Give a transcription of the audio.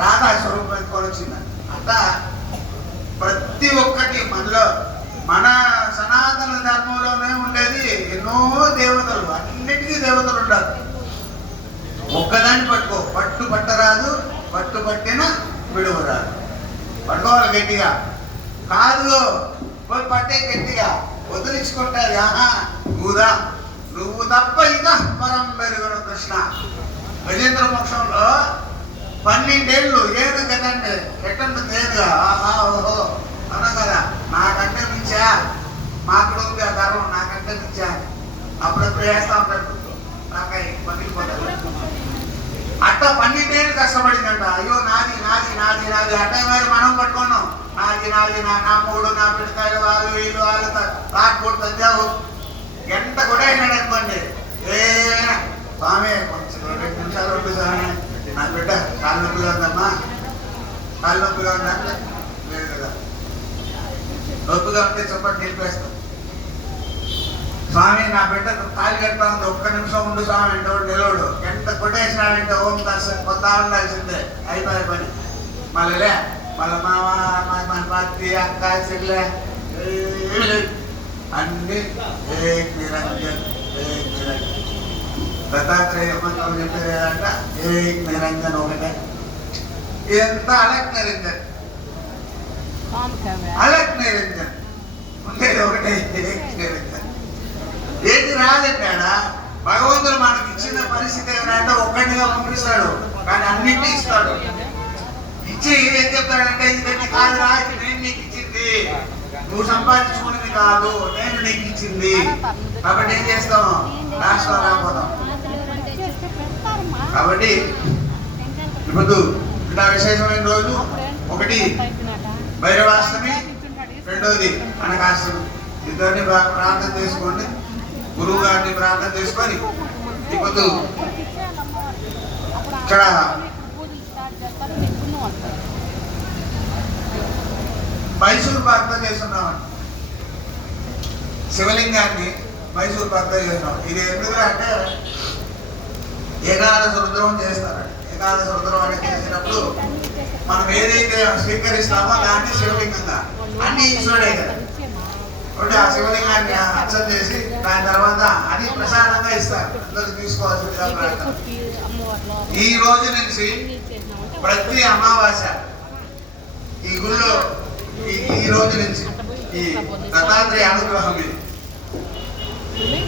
రాధా స్వరూపం ఎత్తుకొని వచ్చింది. అట్లా ప్రతి ఒక్కటి మనలో మన సనాతన ధర్మంలోనే ఉండేది ఎన్నో దేవతలు, అన్నిటికీ దేవతలు ఉండాలి. ఒక్కదాన్ని పట్టుకో, పట్టు పట్టరాదు, పట్టు పట్టిన విడువరాదు. పట్టుకోవాలి గట్టిగా, కాదు పోయి పట్టే గట్టిగా వదిలించుకుంటారు. ఆహా నువ్వుదా, నువ్వు తప్ప ఇక పరం పెరుగును కృష్ణ. గజేంద్ర మోక్షంలో 12 ఏళ్ళు ఏడు కదండి, ఎట్టండి తేదుగా ఆహా ఓహో అన్నా కదా, నాకంటే మించా, మాకు ఉంది ఆ ధర్మం, నాకంటే మించా. అప్పుడప్పుడు వేస్తా ఉంటాడు, నాకై పగిలిపోతాడు. అట్ట 12 ఏళ్ళు కష్టపడిందంట. అయ్యో నాది నాది నాది నాది అట్టే మరి మనం పట్టుకున్నాం, నాది నాది నా మూడు నా పిల్లకాయలు వాళ్ళు వీళ్ళు వాళ్ళు రాకపోతే తగ్గావు ఎంత కూడా అయినాడు అనుకోండి. ఏమైనా స్వామి కొంచెం 2 నిమిషాలు ఉండు స్వామి, నా బిడ్డ కాళ్ళు నొప్పిగా ఉందమ్మా, కాళ్ళు నొప్పిగా ఉందా అంటే లేదు కదా, నొప్పిగా ఉంటే చెప్పండి నిలిపేస్తాం. స్వామి నా బిడ్డ కాలు కడతా ఉంది, ఒక్క నిమిషం ఉండు స్వామి అంటే నిలవడు. ఎంత కొట్టేసినాడంటే ఓం దర్శనం కొత్త ఉండాల్సిందే, అయిపోయే పని. మళ్ళీ మళ్ళీ మామ మన పార్టీ అక్క చెల్లె అన్ని ఏక్ నిరంజన్ ఏక్ నిరంజన్. దత్తాత్రేయ మంత్రం చెప్పేదంట ఏక్ నిరంజన్ ఒకటే. ఇదంతా అలక్ నిరంజన్, అలక్ నిరంజన్ ఉండేది ఒకటే ఏక్ నిరంజన్. ఏది రాదంటాడా భగవంతుడు మనకి ఇచ్చిన పరిస్థితి ఏమంటే ఒక్కటిగా పంపిస్తాడు, కానీ అన్నింటినీ ఇస్తాడు. ఇచ్చి ఏం చెప్తాడంటే ఇది కాదురా, ఇది నేను నీకు ఇచ్చింది, నువ్వు సంపాదించుకున్నది కాదు, నేను నీకు ఇచ్చింది. కాబట్టి ఏం చేస్తాం, లాస్ట్లో రాకపోతాం. కాబట్టి ఇప్పుడు ఇలా విశేషమైన రోజు ఒకటి భైరవాష్టమి, రెండోది అనకాష్టమి. ఇద్దరిని ప్రార్థన చేసుకోండి, గురువు గారిని ప్రార్థన చేసుకొని ఇప్పుడు ఇక్కడ మైసూరు పాక్ చేస్తున్నామండి. శివలింగాన్ని మైసూరు పాక్ చేస్తున్నాం. ఇది ఎందుకు అంటే ఏకాదశ రుద్రం చేస్తారండి. ఏకాదశ రుద్రం అనేది చేసినప్పుడు మనం ఏదైతే స్వీకరిస్తామో దాన్ని శివలింగంగా, అన్ని ఈశ్వరుడే కదా. అంటే ఆ శివలింగాన్ని అర్చన చేసి దాని తర్వాత అది ప్రసాదంగా ఇస్తారు, అందరూ తీసుకోవాల్సిందిగా ప్రార్థన. ఈ రోజు నుంచి ప్రతి అమావాస్య ఈ గుళ్ళో ఈ రోజు నుంచి ఈ దత్తాత్రేయ అనుగ్రహం ఇది.